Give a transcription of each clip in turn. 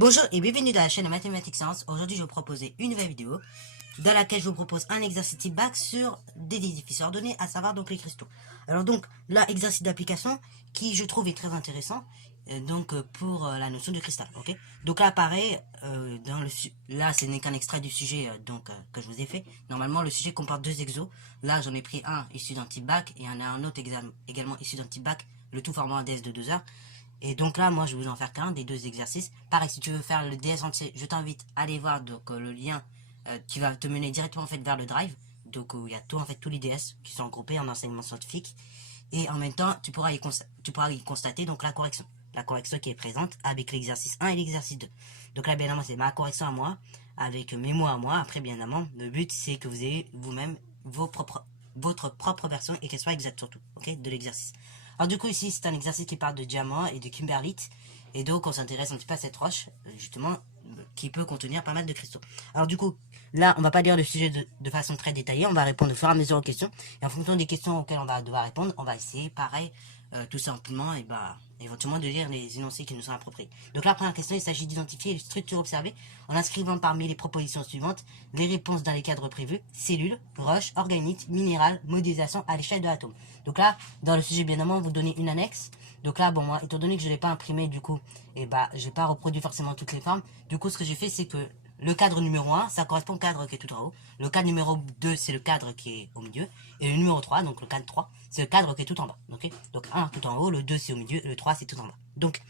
Bonjour et bienvenue dans la chaîne Mathématiques Sciences. Aujourd'hui, je vais vous proposer une nouvelle vidéo dans laquelle je vous propose un exercice type bac sur des édifices ordonnés, à savoir donc les cristaux. Alors donc, là, exercice d'application qui je trouve est très intéressant pour la notion du cristal. Ok. Donc là, pareil, là, ce n'est qu'un extrait du sujet que je vous ai fait. Normalement, le sujet comporte deux exos. Là, j'en ai pris un issu d'un type bac et un autre également issu d'un type bac, le tout formant un DS de 2 heures. Et donc là, moi, je vais vous en faire qu'un des deux exercices. Pareil, si tu veux faire le DS entier, je t'invite à aller voir le lien qui va te mener directement en fait vers le drive. Donc il y a tous les DS qui sont regroupés en enseignement scientifique. Et en même temps, tu pourras y constater donc la correction. La correction qui est présente avec l'exercice 1 et l'exercice 2. Donc là, bien évidemment, c'est ma correction à moi, avec mes mots à moi. Après, bien évidemment, le but, c'est que vous ayez vous-même votre propre version et qu'elle soit exacte surtout, ok, de l'exercice. Alors du coup, ici, c'est un exercice qui parle de diamant et de kimberlite. Et donc, on s'intéresse un petit peu à cette roche, justement, qui peut contenir pas mal de cristaux. Alors du coup, là, on va pas lire le sujet de façon très détaillée. On va répondre au fur et à mesure aux questions. Et en fonction des questions auxquelles on va devoir répondre, on va essayer, pareil, tout simplement, et éventuellement de lire les énoncés qui nous sont appropriés. Donc la première question, il s'agit d'identifier les structures observées en inscrivant parmi les propositions suivantes les réponses dans les cadres prévus: cellules, roches, organites, minérales, modélisation à l'échelle de l'atome. Donc là, dans le sujet, bien évidemment, vous donnez une annexe. Donc là, bon, moi, étant donné que je ne l'ai pas imprimé, du coup, je n'ai pas reproduit forcément toutes les formes. Du coup, ce que j'ai fait, c'est que le cadre numéro 1, ça correspond au cadre qui est tout en haut. Le cadre numéro 2, c'est le cadre qui est au milieu. Et le numéro 3, donc le cadre 3, c'est le cadre qui est tout en bas. Okay, donc 1 tout en haut, le 2 c'est au milieu, le 3 c'est tout en bas. Donc,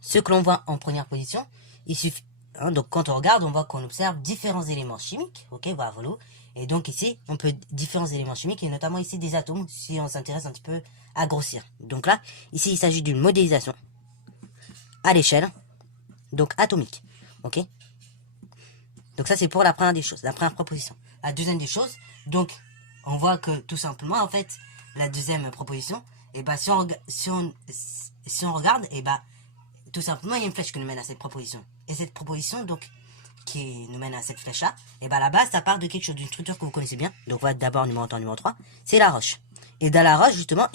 ce que l'on voit en première position, il suffit. Donc quand on regarde, on voit qu'on observe différents éléments chimiques. Ok, voilà. Et donc ici, on peut différents éléments chimiques, et notamment ici des atomes, si on s'intéresse un petit peu à grossir. Donc là, ici, il s'agit d'une modélisation à l'échelle, donc atomique. Ok. Donc ça, c'est pour la première des choses, la première proposition. La deuxième des choses, donc, on voit que tout simplement, en fait, la deuxième proposition, si on regarde, tout simplement, il y a une flèche qui nous mène à cette proposition. Et cette proposition, donc, qui nous mène à cette flèche-là, à la base, ça part de quelque chose, d'une structure que vous connaissez bien. Donc, voilà, d'abord, numéro 1, numéro 3, c'est la roche. Et dans la roche, justement,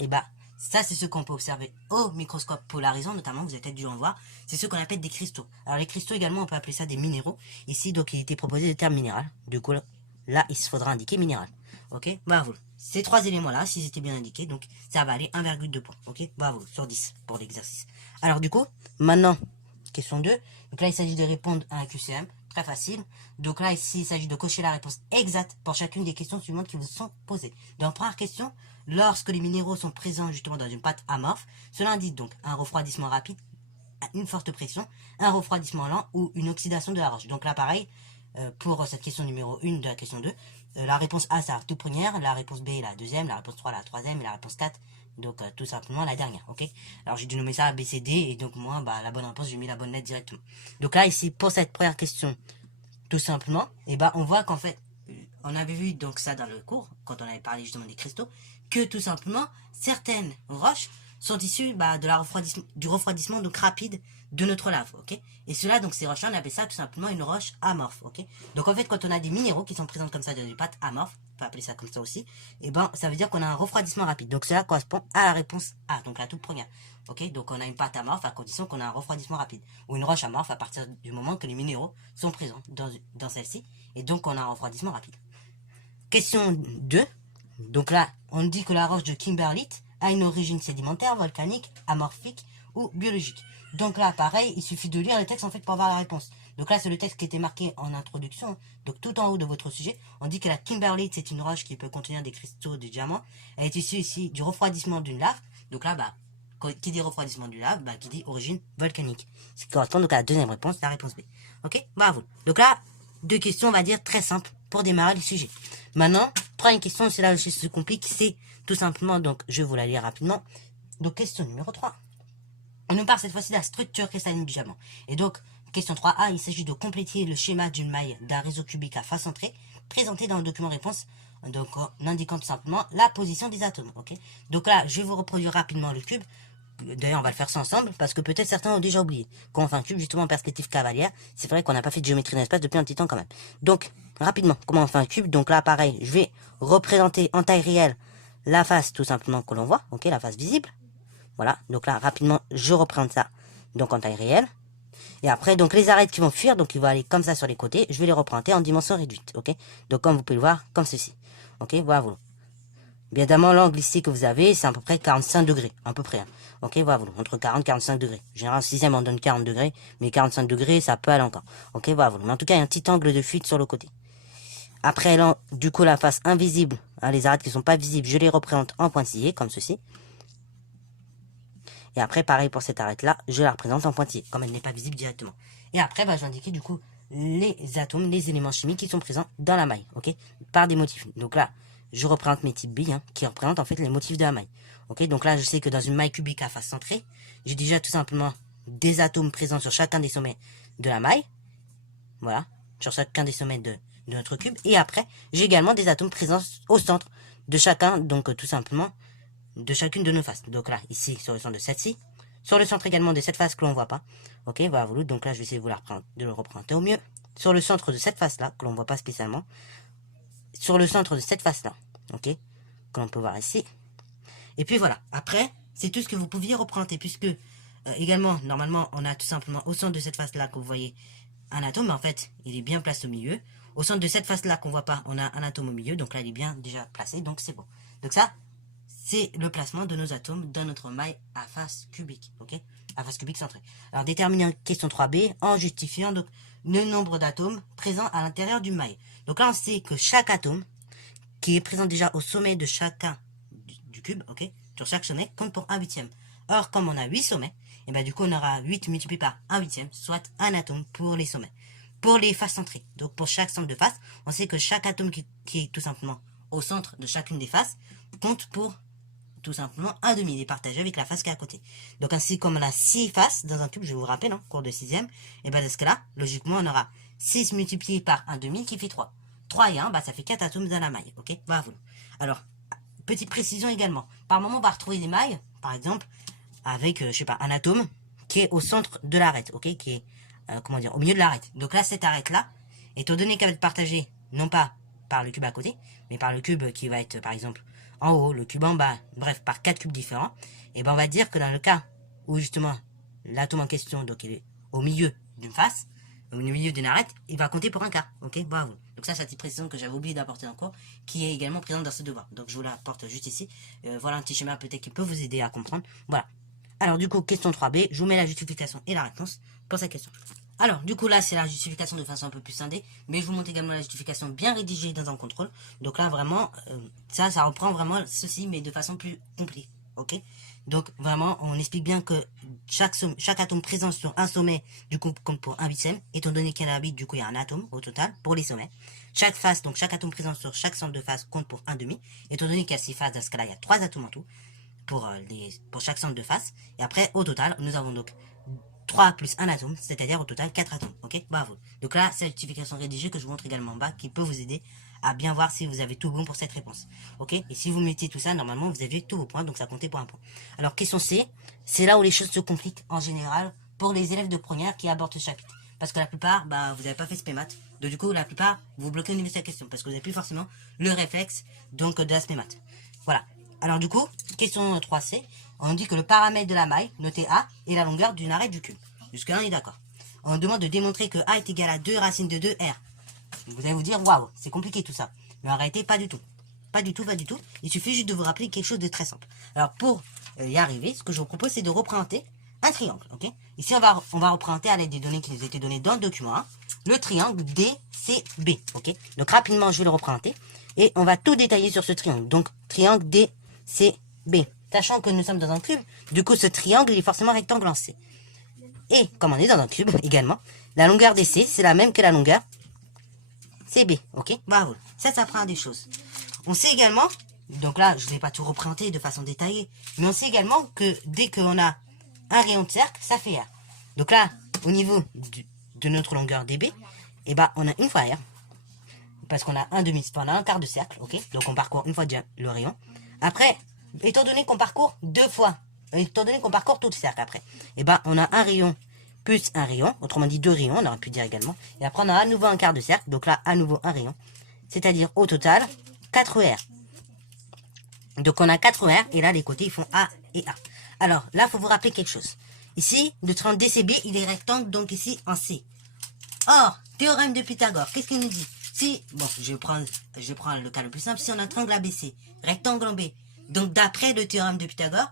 ça, c'est ce qu'on peut observer au microscope polarisant, notamment, vous avez peut-être dû en voir. C'est ce qu'on appelle des cristaux. Alors, les cristaux, également, on peut appeler ça des minéraux. Ici, donc, il était proposé le terme minéral. Du coup, là, il se faudra indiquer minéral. Ok, bravo. Ces trois éléments-là, s'ils étaient bien indiqués, donc, ça va aller 1,2 points. Ok, bravo, sur 10 pour l'exercice. Alors, du coup, maintenant, question 2. Donc là, il s'agit de répondre à un QCM. Très facile. Donc là, ici, il s'agit de cocher la réponse exacte pour chacune des questions suivantes qui vous sont posées. Donc, première question, lorsque les minéraux sont présents justement dans une pâte amorphe, cela indique donc un refroidissement rapide à une forte pression, un refroidissement lent ou une oxydation de la roche. Donc là, pareil, pour cette question numéro 1 de la question 2, la réponse A, c'est la toute première, la réponse B, la deuxième, la réponse 3, la troisième, et la réponse 4, donc tout simplement la dernière, ok. Alors j'ai dû nommer ça A, B, C, D, et donc moi, la bonne réponse, j'ai mis la bonne lettre directement. Donc là, ici, pour cette première question, tout simplement, on voit qu'en fait, on avait vu donc ça dans le cours, quand on avait parlé justement des cristaux, que tout simplement, certaines roches sont issues du refroidissement donc rapide de notre lave, ok. Et cela, donc ces roches-là, on appelle ça tout simplement une roche amorphe, ok. Donc en fait, quand on a des minéraux qui sont présents comme ça dans des pâtes amorphes, on peut appeler ça comme ça aussi, ça veut dire qu'on a un refroidissement rapide. Donc cela correspond à la réponse A, donc la toute première. Ok, donc on a une pâte amorphe à condition qu'on a un refroidissement rapide. Ou une roche amorphe à partir du moment que les minéraux sont présents dans celle-ci. Et donc on a un refroidissement rapide. Question 2. Donc là, on dit que la roche de kimberlite a une origine sédimentaire, volcanique, amorphique ou biologique. Donc là, pareil, il suffit de lire le texte en fait pour avoir la réponse. Donc là, c'est le texte qui était marqué en introduction. Donc tout en haut de votre sujet, on dit que la kimberlite, c'est une roche qui peut contenir des cristaux de diamant. Elle est issue ici du refroidissement d'une lave. Donc là, qui dit refroidissement du lave, qui dit origine volcanique. Ce qui correspond donc à la deuxième réponse, la réponse B. Ok, bravo. Donc là, deux questions, on va dire, très simples pour démarrer le sujet. Maintenant, troisième question, c'est là où ça se complique, c'est tout simplement, donc je vais vous la lire rapidement. Donc question numéro 3. On nous parle cette fois-ci de la structure cristalline du diamant. Et donc, question 3A, il s'agit de compléter le schéma d'une maille d'un réseau cubique à face centrée, présenté dans le document réponse, donc en indiquant tout simplement la position des atomes. Ok. Donc là, je vais vous reproduire rapidement le cube. D'ailleurs, on va le faire ça ensemble, parce que peut-être certains ont déjà oublié. Quand on fait un cube, justement, en perspective cavalière, c'est vrai qu'on n'a pas fait de géométrie dans l'espace depuis un petit temps quand même. Donc, rapidement, comment on fait un cube? Donc là, pareil, je vais représenter en taille réelle la face, tout simplement, que l'on voit, ok, la face visible. Voilà, donc là, rapidement, je représente ça, donc en taille réelle. Et après, donc les arêtes qui vont fuir, donc ils vont aller comme ça sur les côtés, je vais les représenter en dimension réduite, ok. Donc comme vous pouvez le voir, comme ceci, ok, voilà, voilà. Bien évidemment, l'angle ici que vous avez, c'est à peu près 45 degrés, à peu près. Hein. Ok, voilà, voilà, entre 40 et 45 degrés. En général, en 6e, on donne 40 degrés, mais 45 degrés, ça peut aller encore. Ok, voilà, voilà. Mais en tout cas, il y a un petit angle de fuite sur le côté. Après, là, du coup, la face invisible, hein, les arêtes qui sont pas visibles, je les représente en pointillé, comme ceci. Et après, pareil pour cette arête-là, je la représente en pointillé, comme elle n'est pas visible directement. Et après, bah, je vais indiquer, du coup, les atomes, les éléments chimiques qui sont présents dans la maille, ok, par des motifs. Donc là, je représente mes types billes, hein, qui représentent en fait les motifs de la maille. Ok, donc là, je sais que dans une maille cubique à face centrée, j'ai déjà tout simplement des atomes présents sur chacun des sommets de la maille. Voilà, sur chacun des sommets de notre cube. Et après, j'ai également des atomes présents au centre de chacun, donc tout simplement, de chacune de nos faces. Donc là, ici, sur le centre de celle-ci. Sur le centre également de cette face que l'on voit pas. Ok, voilà, voilà. Donc là, je vais essayer de vous de le représenter au mieux. Sur le centre de cette face-là, que l'on voit pas spécialement. Sur le centre de cette face-là. Ok, que l'on peut voir ici. Et puis voilà. Après, c'est tout ce que vous pouviez représenter, puisque également, normalement, on a tout simplement au centre de cette face-là que vous voyez un atome, mais en fait, il est bien placé au milieu. Au centre de cette face-là qu'on voit pas, on a un atome au milieu, donc là, il est bien déjà placé, donc c'est bon. Donc ça, c'est le placement de nos atomes dans notre maille à face cubique, ok, à face cubique centrée. Alors, déterminer question 3b en justifiant donc le nombre d'atomes présents à l'intérieur du maille. Donc là, on sait que chaque atome qui est présent déjà au sommet de chacun du cube, ok, sur chaque sommet, compte pour 1/8. Or, comme on a 8 sommets, et ben du coup, on aura 8 multiplié par 1/8, soit un atome pour les sommets. Pour les faces centrées, donc pour chaque centre de face, on sait que chaque atome qui est tout simplement au centre de chacune des faces compte pour tout simplement 1/2, il est partagé avec la face qui est à côté. Donc ainsi comme on a 6 faces dans un cube, je vous rappelle, hein, cours de 6e, et bien dans ce cas-là, logiquement, on aura 6 multiplié par 1/2 qui fait 3. 3 et 1, bah, ça fait 4 atomes dans la maille, ok. Voilà. Alors, petite précision également. Par moment, on va retrouver des mailles, par exemple, avec, je sais pas, un atome qui est au centre de l'arête, ok, qui est, comment dire, au milieu de l'arête. Donc là, cette arête-là, étant donné qu'elle va être partagée, non pas par le cube à côté, mais par le cube qui va être, par exemple, en haut, le cube en bas, bref, par 4 cubes différents, et ben on va dire que dans le cas où justement l'atome en question, donc il est au milieu d'une face, au milieu d'une arête, il va compter pour un quart, ok, bravo. Donc ça, c'est la petite précision que j'avais oublié d'apporter dans le cours, qui est également présente dans ce devoir. Donc je vous l'apporte juste ici. Voilà un petit schéma peut-être qui peut vous aider à comprendre. Voilà. Alors du coup, question 3b, je vous mets la justification et la réponse pour cette question. Alors, du coup, là, c'est la justification de façon un peu plus scindée, mais je vous montre également la justification bien rédigée dans un contrôle. Donc là, vraiment, ça reprend vraiment ceci, mais de façon plus compliquée, ok. Donc, vraiment, on explique bien que chaque atome présent sur un sommet, du coup, compte pour 1/8, étant donné qu'il y en a 8, du coup, il y a un atome au total pour les sommets. Chaque face, donc chaque atome présent sur chaque centre de face compte pour 1/2, étant donné qu'il y a 6 faces, dans ce cas-là, il y a 3 atomes en tout, pour chaque centre de face. Et après, au total, nous avons donc 3 plus 1 atome, c'est-à-dire au total 4 atomes, ok. Bravo. Donc là, c'est la justification rédigée que je vous montre également en bas, qui peut vous aider à bien voir si vous avez tout bon pour cette réponse, ok. Et si vous mettez tout ça, normalement, vous avez tous vos points, donc ça comptait pour un point. Alors, question C, c'est là où les choses se compliquent en général pour les élèves de première qui abordent ce chapitre. Parce que la plupart, bah, vous n'avez pas fait SP maths, donc du coup, la plupart, vous bloquez au niveau de cette question, parce que vous n'avez plus forcément le réflexe, donc, de l'aspect maths. Voilà. Alors du coup, question 3C, on dit que le paramètre de la maille, noté A, est la longueur d'une arête du cube. Jusque-là, on est d'accord. On demande de démontrer que A est égal à 2 racines de 2R. Vous allez vous dire, waouh, c'est compliqué tout ça. Mais en réalité, pas du tout. Pas du tout, pas du tout. Il suffit juste de vous rappeler quelque chose de très simple. Alors pour y arriver, ce que je vous propose, c'est de représenter un triangle, ok. Ici, on va représenter à l'aide des données qui nous étaient données dans le document 1, le triangle DCB, ok. Donc rapidement, je vais le représenter. Et on va tout détailler sur ce triangle. Donc, triangle DCB. Sachant que nous sommes dans un cube, du coup, ce triangle est forcément rectangle en C. Et, comme on est dans un cube, également, la longueur DC, c'est la même que la longueur CB, ok. Bravo. Ça prend des choses. On sait également, donc là, je ne vais pas tout représenter de façon détaillée, mais on sait également que dès qu'on a un rayon de cercle, ça fait R. Donc là, au niveau de notre longueur DB, eh ben, on a une fois R. Parce qu'on a on a un quart de cercle, ok. Donc on parcourt une fois déjà le rayon. Après, étant donné qu'on parcourt deux fois, étant donné qu'on parcourt tout le cercle après, et ben on a un rayon plus un rayon, autrement dit deux rayons, on aurait pu dire également. Et après on a à nouveau un quart de cercle, donc là à nouveau un rayon. C'est-à-dire au total 4 R. Donc on a 4 R et là les côtés ils font A et A. Alors là il faut vous rappeler quelque chose. Ici, le triangle DCB, il est rectangle, donc ici en C. Or, théorème de Pythagore, qu'est-ce qu'il nous dit? Si, bon, je prends le cas le plus simple, si on a un triangle ABC, rectangle en B, donc d'après le théorème de Pythagore,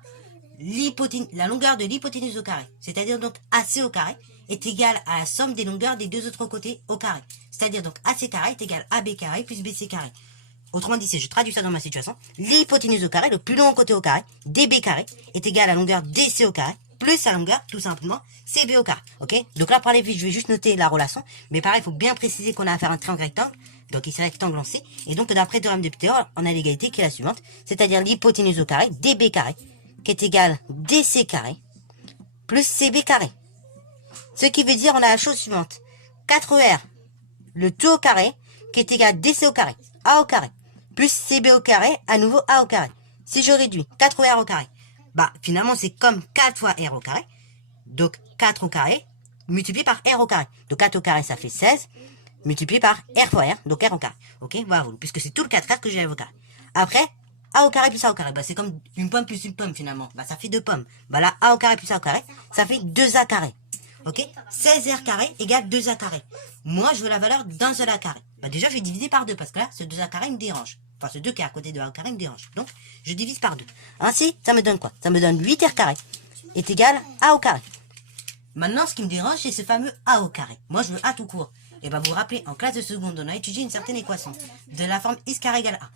la longueur de l'hypoténuse au carré, c'est-à-dire donc AC au carré, est égale à la somme des longueurs des deux autres côtés au carré. C'est-à-dire donc AC carré est égal à AB carré plus BC carré. Autrement dit, si je traduis ça dans ma situation, l'hypoténuse au carré, le plus long côté au carré, DB carré, est égal à la longueur DC au carré, plus la longueur, tout simplement, CB au carré. Ok? Donc là, pour les fiches, je vais juste noter la relation. Mais pareil, il faut bien préciser qu'on a affaire à un triangle rectangle. Donc ici, rectangle en C. Et donc, d'après le théorème de Pythagore, on a l'égalité qui est la suivante. C'est-à-dire l'hypoténuse au carré, DB carré, qui est égal DC carré, plus CB carré. Ce qui veut dire, on a la chose suivante. 4R, le tout au carré, qui est égal à DC au carré, A au carré, plus CB au carré, à nouveau A au carré. Si je réduis 4R au carré, bah finalement c'est comme 4 fois R au carré, donc 4 au carré, multiplié par R au carré. Donc 4 au carré ça fait 16, multiplié par R fois R, donc R au carré. Ok, voilà, puisque c'est tout le 4R que j'ai au carré. Après, A au carré plus A au carré, bah c'est comme une pomme plus une pomme finalement, bah ça fait 2 pommes. Bah là, A au carré plus A au carré, ça fait 2A carré. Ok, 16R carré égale 2A carré. Moi, je veux la valeur d'un seul A carré. Bah déjà, je vais diviser par 2 parce que là, ce 2A carré me dérange. Enfin, ce 2 qui est à côté de A au carré me dérange. Donc, je divise par 2. Ainsi, ça me donne quoi? Ça me donne 8R carré est égal à A au carré. Maintenant, ce qui me dérange, c'est ce fameux A au carré. Moi, je veux A tout court. Et bah, vous vous rappelez, en classe de seconde, on a étudié une certaine équation de la forme x carré égale A.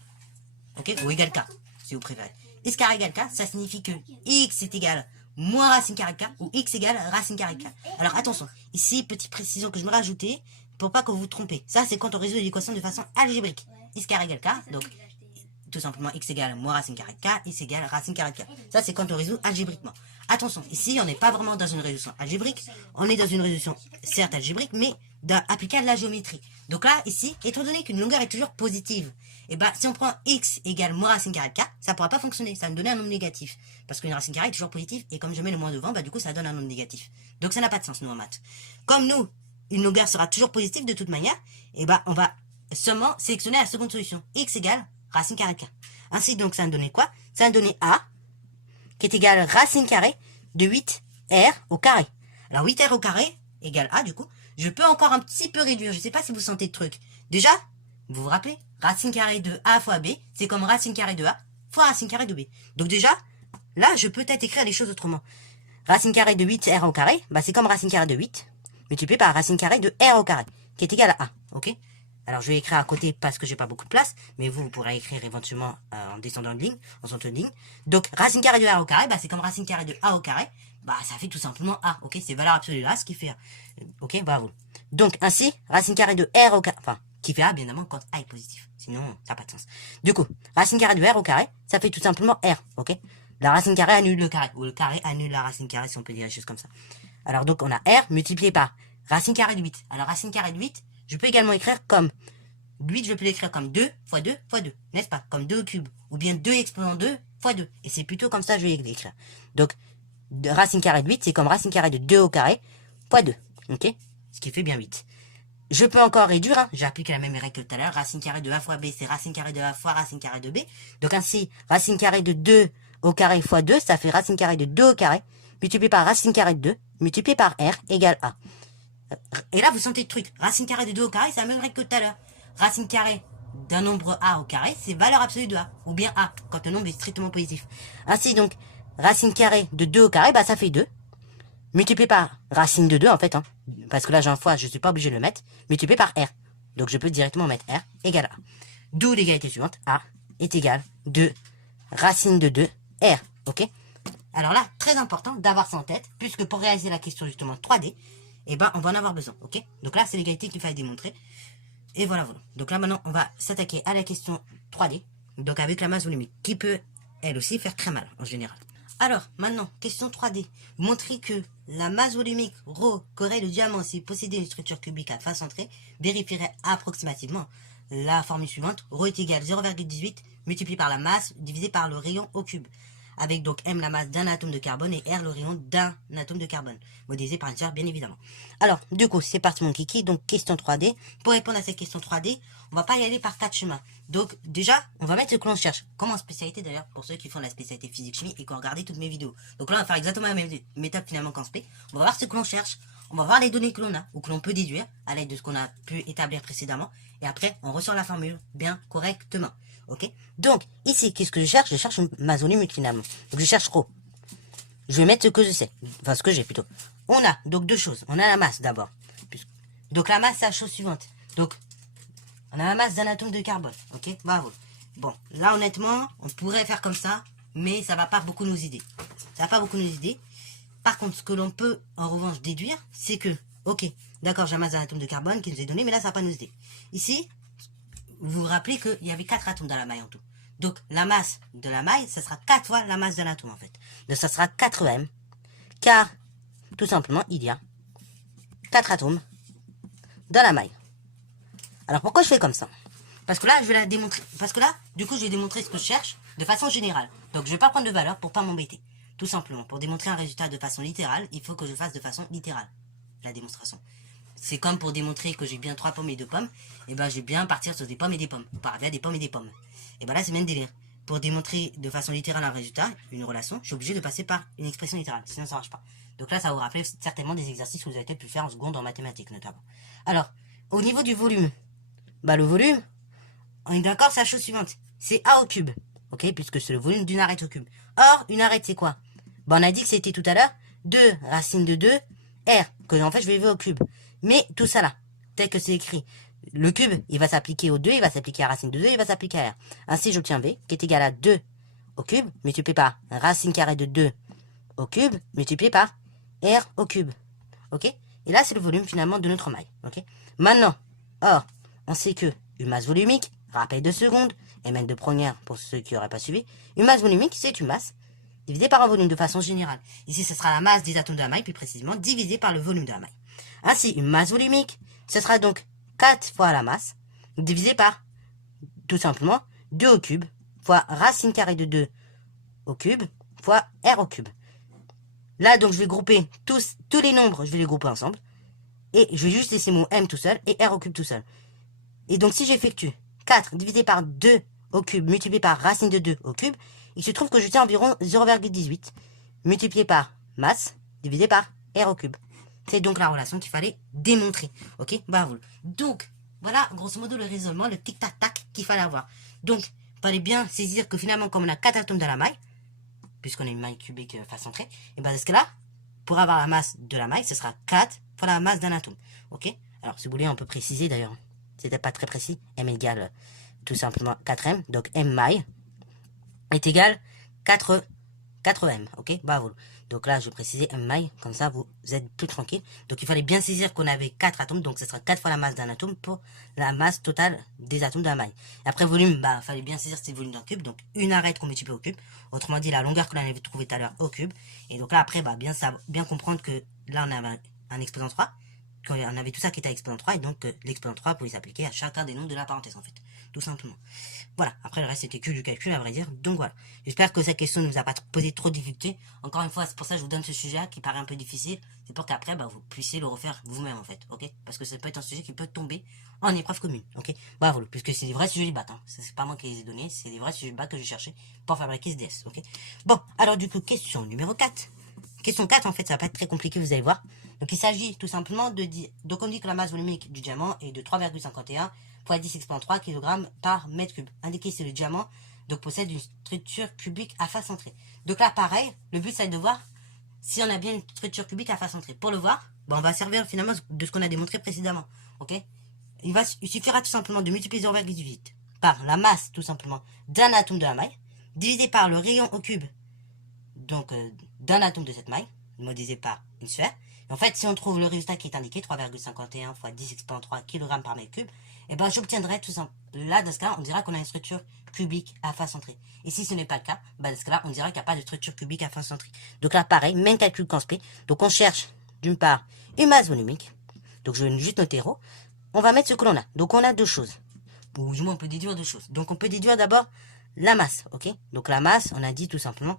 Ok, ou égale K, si vous préférez. X carré égale K, ça signifie que X est égal moins racine carré de K, ou X égale racine carré de K. Alors attention, ici, petite précision que je me rajoutais, pour pas que vous vous trompez. Ça, c'est quand on résout l'équation de façon algébrique. X carré égale K, donc tout simplement X égale moins racine carré de K, X égale racine carré de K. Ça, c'est quand on résout algébriquement. Attention, ici, on n'est pas vraiment dans une résolution algébrique, on est dans une résolution, certes algébrique, mais appliquée à la géométrie. Donc là, ici, étant donné qu'une longueur est toujours positive, et bah, si on prend x égale moins racine carrée de k, ça pourra pas fonctionner, ça va me donner un nombre négatif. Parce qu'une racine carrée est toujours positive, et comme je mets le moins devant, bah, du coup, ça donne un nombre négatif. Donc ça n'a pas de sens, nous, en maths. Comme nous, une longueur sera toujours positive de toute manière, et bah, on va seulement sélectionner la seconde solution. X égale racine carrée de k. Ainsi, donc, ça va me donner quoi? Ça va me donner a, qui est égal racine carrée de 8r au carré. Alors, 8r au carré égale a, du coup. Je peux encore un petit peu réduire, je sais pas si vous sentez le truc. Déjà, vous vous rappelez, racine carrée de A fois B, c'est comme racine carrée de A fois racine carrée de B. Donc déjà, là, je peux peut-être écrire les choses autrement. Racine carrée de 8R au carré, bah c'est comme racine carrée de 8, multiplié par racine carrée de R au carré, qui est égal à A. Ok? Alors je vais écrire à côté parce que j'ai pas beaucoup de place, mais vous pourrez écrire éventuellement en descendant de ligne, en sortant de ligne. Donc racine carrée de R au carré, bah c'est comme racine carrée de A au carré, bah ça fait tout simplement A. Ok? C'est valeur absolue là, ce qui fait... Ok? Bravo. Donc ainsi, racine carrée de R au carré... Enfin, qui fait A, bien évidemment, quand A est positif. Sinon, ça n'a pas de sens. Du coup, racine carrée de R au carré, ça fait tout simplement R, ok? La racine carrée annule le carré, ou le carré annule la racine carrée, si on peut dire les choses comme ça. Alors donc, on a R multiplié par racine carrée de 8. Alors, racine carrée de 8, je peux également écrire comme... 8, je peux l'écrire comme 2 fois 2 fois 2, n'est-ce pas? Comme 2 au cube, ou bien 2 exposant 2 fois 2. Et c'est plutôt comme ça que je vais l'écrire. Donc, racine carrée de 8, c'est comme racine carrée de 2 au carré fois 2, ok? Ce qui fait bien 8. Je peux encore réduire, hein. J'ai appliqué la même règle que tout à l'heure. Racine carrée de A fois B, c'est racine carrée de A fois racine carrée de B. Donc ainsi, racine carrée de 2 au carré fois 2, ça fait racine carrée de 2 au carré, multiplié par racine carrée de 2, multiplié par R, égale A. Et là, vous sentez le truc. Racine carrée de 2 au carré, c'est la même règle que tout à l'heure. Racine carrée d'un nombre A au carré, c'est valeur absolue de A. Ou bien A, quand le nombre est strictement positif. Ainsi donc, racine carrée de 2 au carré, bah ça fait 2. Multiplié par racine de 2 en fait, hein, parce que là j'ai un fois, je ne suis pas obligé de le mettre, multiplié par R. Donc je peux directement mettre R égale A. D'où l'égalité suivante, A est égal 2 racine de 2 R, ok? Alors là, très important d'avoir ça en tête, puisque pour réaliser la question justement 3D, eh ben on va en avoir besoin, ok? Donc là c'est l'égalité qu'il fallait démontrer. Et voilà, voilà. Donc là maintenant on va s'attaquer à la question 3D, donc avec la masse volumique, qui peut elle aussi faire très mal en général. Alors, maintenant, question 3D. Montrer que la masse volumique ρ qu'aurait le diamant s'il possédait une structure cubique à face centrée vérifierait approximativement la formule suivante. ρ est égal à 0,18 multiplié par la masse divisé par le rayon au cube. avec donc M la masse d'un atome de carbone et R le rayon d'un atome de carbone, modélisé par une sphère bien évidemment. Alors, du coup, c'est parti mon kiki, donc question 3D. Pour répondre à cette question 3D, on va pas y aller par 4 chemins. Donc, déjà, on va mettre ce que l'on cherche. Comme en spécialité d'ailleurs, pour ceux qui font la spécialité physique-chimie et qui ont regardé toutes mes vidéos. Donc là, on va faire exactement la même méthode finalement qu'en spé. On va voir ce que l'on cherche, on va voir les données que l'on a, ou que l'on peut déduire, à l'aide de ce qu'on a pu établir précédemment. Et après, on ressort la formule bien correctement. Ok. Donc, ici, qu'est-ce que je cherche? Je cherche une masse volumique finalement. Donc, je cherche ρ. Je vais mettre ce que je sais. Enfin, ce que j'ai plutôt. On a donc deux choses. On a la masse d'abord. Donc, la masse, c'est la chose suivante. Donc, on a la masse d'un atome de carbone. Ok. Bravo. Bon, là, honnêtement, on pourrait faire comme ça, mais ça va pas beaucoup nous aider. Ça va pas beaucoup nous aider. Par contre, ce que l'on peut, en revanche, déduire, c'est que, ok, d'accord, j'ai la masse d'un atome de carbone qui nous est donné, mais là, ça va pas nous aider. Ici, vous vous rappelez qu'il y avait 4 atomes dans la maille en tout. Donc, la masse de la maille, ça sera 4 fois la masse d'un atome, en fait. Donc, ça sera 4m, car, tout simplement, il y a 4 atomes dans la maille. Alors, pourquoi je fais comme ça? Parce que là, je vais la démontrer. Parce que là, du coup, je vais démontrer ce que je cherche de façon générale. Donc, je vais pas prendre de valeur pour pas m'embêter. Tout simplement, pour démontrer un résultat de façon littérale, il faut que je fasse de façon littérale la démonstration. C'est comme pour démontrer que j'ai bien 3 pommes et 2 pommes, et ben je vais bien partir sur des pommes et des pommes, par arriver à des pommes et des pommes. Et ben là c'est même délire. Pour démontrer de façon littérale un résultat, une relation, je suis obligé de passer par une expression littérale, sinon ça marche pas. Donc là ça vous rappelle certainement des exercices que vous avez peut-être pu faire en seconde en mathématiques notamment. Alors, au niveau du volume, bah le volume, on est d'accord, c'est la chose suivante, c'est A au cube, ok, puisque c'est le volume d'une arête au cube. Or, une arête c'est quoi? Bah on a dit que c'était tout à l'heure 2 racine de 2 R, que en fait je vais élever au cube. Mais tout ça là, tel que c'est écrit, le cube, il va s'appliquer au 2, il va s'appliquer à racine de 2, il va s'appliquer à R. Ainsi, j'obtiens V, qui est égal à 2 au cube, multiplié par racine carrée de 2 au cube, multiplié par R au cube. Ok? Et là, c'est le volume finalement de notre maille. Ok? Maintenant, or, on sait que une masse volumique, rappel de seconde, Mn de première pour ceux qui n'auraient pas suivi, une masse volumique, c'est une masse divisée par un volume de façon générale. Ici, ce sera la masse des atomes de la maille, plus précisément, divisée par le volume de la maille. Ainsi, une masse volumique, ce sera donc 4 fois la masse, divisé par, tout simplement, 2 au cube, fois racine carrée de 2 au cube, fois R au cube. Là, donc, je vais grouper tous les nombres, je vais les grouper ensemble, et je vais juste laisser mon M tout seul, et R au cube tout seul. Et donc, si j'effectue 4 divisé par 2 au cube, multiplié par racine de 2 au cube, il se trouve que je tiens environ 0,18, multiplié par masse, divisé par R au cube. C'est donc la relation qu'il fallait démontrer. Ok, bah voilà. Donc, voilà, grosso modo, le raisonnement, le tic-tac-tac qu'il fallait avoir. Donc, il fallait bien saisir que finalement, comme on a 4 atomes dans la maille, puisqu'on a une maille cubique face centrée, et bien, dans ce cas-là, pour avoir la masse de la maille, ce sera 4 fois la masse d'un atome. Ok? Alors, si vous voulez, on peut préciser d'ailleurs. C'était pas très précis. M égale tout simplement 4M. Donc, M maille est égal 4M. Ok? Bah voilà. Donc là, je vais préciser M maille, comme ça vous êtes plus tranquille. Donc il fallait bien saisir qu'on avait 4 atomes, donc ce sera 4 fois la masse d'un atome pour la masse totale des atomes de la maille. Et après volume, bah il fallait bien saisir c'est le volume d'un cube, donc une arête qu'on multiplie au cube. Autrement dit, la longueur que l'on avait trouvée tout à l'heure au cube. Et donc là, après, bah bien comprendre que là, on avait un exposant 3, qu'on avait tout ça qui était à exposant 3, et donc l'exposant 3 pouvait s'appliquer à chacun des nombres de la parenthèse en fait. Tout simplement. Voilà, après le reste c'était que du calcul à vrai dire, donc voilà. J'espère que cette question ne vous a pas posé trop de difficultés. Encore une fois, c'est pour ça que je vous donne ce sujet qui paraît un peu difficile, c'est pour qu'après bah, vous puissiez le refaire vous-même en fait, ok? Parce que ça peut être un sujet qui peut tomber en épreuve commune, ok? Bah voilà, puisque c'est des vrais sujets du bac, hein. C'est pas moi qui les ai donnés, c'est des vrais sujets du bac que j'ai cherché pour fabriquer ce DS, ok? Bon, alors du coup, question numéro 4. Question 4, en fait, ça va pas être très compliqué, vous allez voir. Donc, il s'agit tout simplement de dire... Donc, on dit que la masse volumique du diamant est de 3,51 fois 10 exponent 3 kg par mètre cube. Indiqué c'est le diamant, donc possède une structure cubique à face centrée. Donc là, pareil, le but, c'est de voir si on a bien une structure cubique à face centrée. Pour le voir, on va servir finalement de ce qu'on a démontré précédemment. Ok? Il suffira tout simplement de multiplier 0,18 par la masse, tout simplement, d'un atome de la maille, divisé par le rayon au cube, donc d'un atome de cette maille, modélisé par une sphère. Et en fait, si on trouve le résultat qui est indiqué, 3,51 fois 10 exponent 3 kg par mètre cube, et ben j'obtiendrai tout simplement, là dans ce cas, on dira qu'on a une structure cubique à face centrée. Et si ce n'est pas le cas, dans ce cas-là, on dira qu'il n'y a pas de structure cubique à face centrée. Donc là, pareil, même calcul qu'en spé. Donc on cherche, d'une part, une masse volumique. Donc je vais juste noter ρ. On va mettre ce que l'on a. Donc on a deux choses. Ou du moins, on peut déduire deux choses. Donc on peut déduire d'abord la masse, ok? Donc la masse, on a dit tout simplement,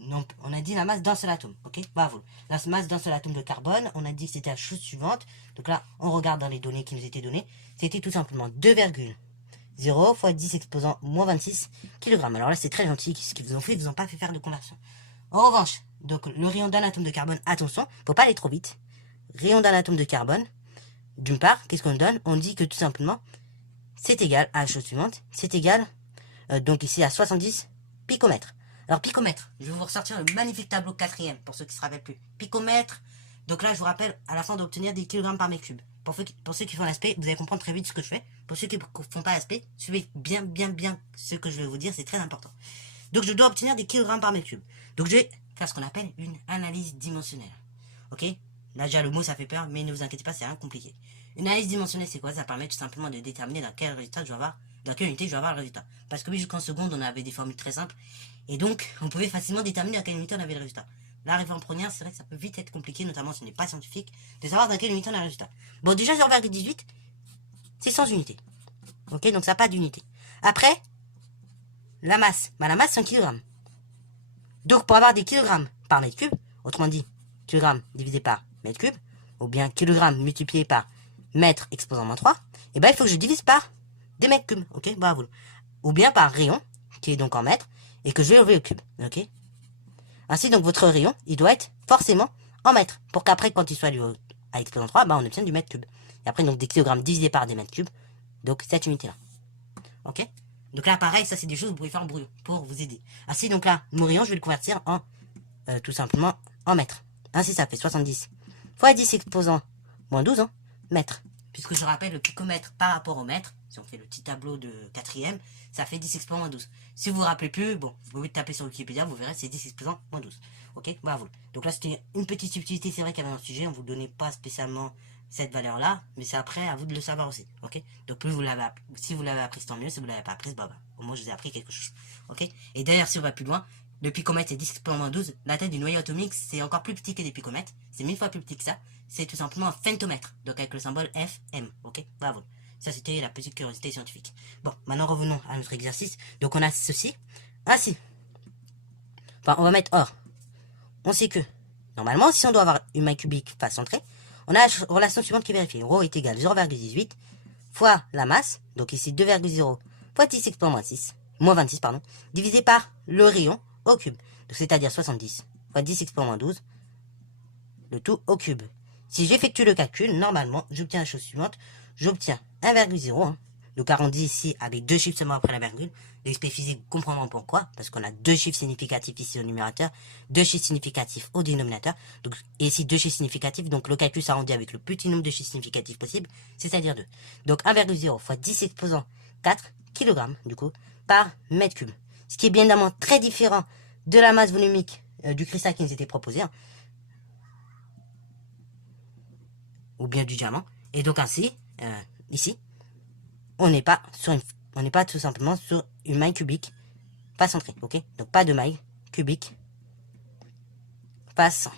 donc on a dit la masse d'un seul atome, ok? Bravo. La masse d'un seul atome de carbone, on a dit que c'était la chose suivante. Donc là, on regarde dans les données qui nous étaient données. C'était tout simplement 2,0 fois 10 exposant moins 26 kg. Alors là, c'est très gentil ce qu'ils vous ont fait, ils vous ont pas fait faire de conversion. En revanche, donc le rayon d'un atome de carbone, attention, faut pas aller trop vite. Rayon d'un atome de carbone, d'une part, qu'est-ce qu'on donne? On dit que tout simplement, c'est égal à la chose suivante, c'est égal, donc ici à 70 picomètres. Alors picomètre, je vais vous ressortir le magnifique tableau 4e, pour ceux qui se rappellent plus. Picomètre, donc là je vous rappelle, à la fin d'obtenir des kilogrammes par mètre cube. Pour ceux qui font l'aspect, vous allez comprendre très vite ce que je fais. Pour ceux qui ne font pas l'aspect, suivez bien ce que je vais vous dire, c'est très important. Donc je dois obtenir des kilogrammes par mètre cube. Donc je vais faire ce qu'on appelle une analyse dimensionnelle. Ok? Là déjà le mot ça fait peur, mais ne vous inquiétez pas, c'est rien de compliqué. Une analyse dimensionnelle c'est quoi? Ça permet tout simplement de déterminer dans quel résultat je vais avoir, dans quelle unité je vais avoir le résultat. Parce que oui, jusqu'en seconde on avait des formules très simples, et donc on pouvait facilement déterminer dans quelle unité on avait le résultat. Là, arrivé en première, c'est vrai que ça peut vite être compliqué, notamment si on n'est pas scientifique, de savoir dans quelle unité on a le résultat. Bon, déjà 0,18, c'est sans unité. Ok, donc ça n'a pas d'unité. Après, la masse. Bah, la masse, c'est un kilogramme. Donc, pour avoir des kilogrammes par mètre cube, autrement dit, kilogramme divisé par mètre cube, ou bien kilogramme multiplié par mètre exposant moins 3, et ben il faut que je divise par des mètres cubes. Ok, bravo. Ou bien par rayon, qui est donc en mètres, et que je vais lever au cube. Ok. Ainsi, donc, votre rayon, il doit être forcément en mètres. Pour qu'après, quand il soit à exposant 3, bah, on obtienne du mètre cube. Et après, donc, des kilogrammes divisés par des mètres cubes. Donc, cette unité-là. Ok? Donc là, pareil, ça, c'est des choses que vous pouvez faire en brouillon pour vous aider. Ainsi, donc là, mon rayon, je vais le convertir en, tout simplement, en mètres. Ainsi, ça fait 70 fois 10 exposant moins 12 en mètres. Puisque je rappelle, le picomètre par rapport au mètre, si on fait le petit tableau de 4e, ça fait 10 exposant moins 12. Si vous vous rappelez plus, bon, vous pouvez taper sur Wikipédia, vous verrez, c'est 10 exposant moins 12. Ok, bravo. Donc là, c'était une petite subtilité, c'est vrai qu'il y avait un sujet, on vous donnait pas spécialement cette valeur-là, mais c'est après à vous de le savoir aussi. Ok, donc plus vous l'avez, si vous l'avez appris, tant mieux. Si vous l'avez pas appris, bah, au moins je vous ai appris quelque chose. Ok, et d'ailleurs, si on va plus loin, le picomètre c'est 10 exposant moins 12, la taille du noyau atomique c'est encore plus petit que des picomètres, c'est 1000 fois plus petit que ça, c'est tout simplement un femtomètre, donc avec le symbole FM. Ok, bravo. Ça, c'était la petite curiosité scientifique. Bon, maintenant revenons à notre exercice. Donc, on a ceci. Ainsi. Enfin, on va mettre or. On sait que, normalement, si on doit avoir une maille cubique face centrée, on a la relation suivante qui vérifie. Rho est égal à 0,18 fois la masse, donc ici 2,0 fois 10 exponent moins 26, pardon, divisé par le rayon au cube. Donc, c'est-à-dire 70 fois 10 exponent 12, le tout au cube. Si j'effectue le calcul, normalement, j'obtiens la chose suivante. J'obtiens 1,0. Hein. Donc arrondi ici avec deux chiffres seulement après la virgule. Les experts physiques comprendront pourquoi. Parce qu'on a deux chiffres significatifs ici au numérateur, deux chiffres significatifs au dénominateur. Donc, et ici deux chiffres significatifs. Donc le calcul s'arrondit avec le petit nombre de chiffres significatifs possible, c'est-à-dire 2. Donc 1,0 fois 10 exposant 4 kg du coup par mètre cube. Ce qui est bien évidemment très différent de la masse volumique du cristal qui nous était proposé. Hein. Ou bien du diamant. Et donc ainsi, ici, on n'est pas tout simplement sur une maille cubique face centrée, ok? Donc pas de maille cubique face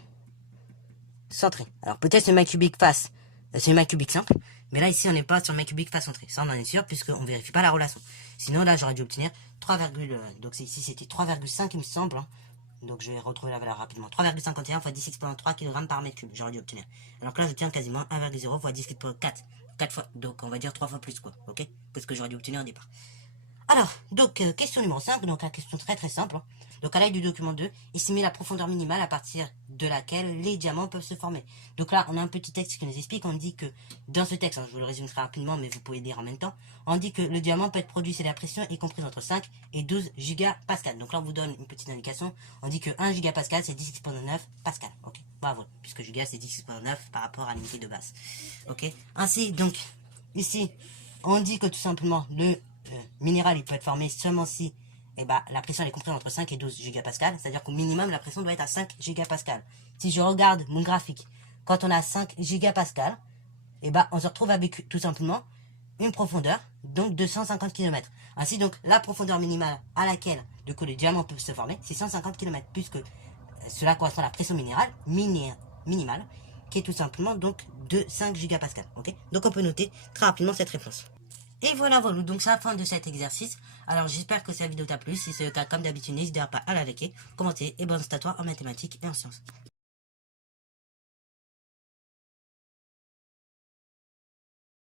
centrée. Alors peut-être une maille cubique face, c'est une maille cubique simple, mais là ici on n'est pas sur une maille cubique face centrée. Ça on en est sûr puisqu'on ne vérifie pas la relation. Sinon là j'aurais dû obtenir 3, donc ici c'était 3,5 il me semble. Hein. Donc je vais retrouver la valeur rapidement. 3,51 fois 10 exponent 3 kg par mètre cube. J'aurais dû obtenir. Alors que là, j'obtiens quasiment 1,0 fois 10 exponent 4. 4 fois. Donc on va dire 3 fois plus quoi. Ok? Que ce que j'aurais dû obtenir au départ. Alors, donc, question numéro 5, donc la question très très simple. Hein. Donc à l'aide du document 2, estimer la profondeur minimale à partir de laquelle les diamants peuvent se former. Donc là, on a un petit texte qui nous explique, on dit que, dans ce texte, hein, je vous le résume très rapidement, mais vous pouvez lire en même temps, on dit que le diamant peut être produit si la pression est comprise entre 5 et 12 gigapascal. Donc là, on vous donne une petite indication, on dit que 1 gigapascal, c'est 10 exponent 9 pascal. Ok, bravo, puisque giga, c'est 10 exponent 9 par rapport à l'unité de base. Ok, ainsi, donc, ici, on dit que tout simplement, le minéral il peut être formé seulement si la pression est comprise entre 5 et 12 gigapascal, c'est-à-dire qu'au minimum la pression doit être à 5 gigapascal. Si je regarde mon graphique, quand on a 5 gigapascal, on se retrouve avec tout simplement une profondeur donc de 150 km. Ainsi donc la profondeur minimale à laquelle du coup les diamants peuvent se former, c'est 150 km, puisque cela correspond à la pression minérale minimale qui est tout simplement donc de 5 gigapascal. Ok, donc on peut noter très rapidement cette réponse. Et voilà, voilà, donc c'est la fin de cet exercice. Alors j'espère que cette vidéo t'a plu. Si c'est le cas, comme d'habitude, n'hésite pas à la liker, commenter et bonne à toi en mathématiques et en sciences.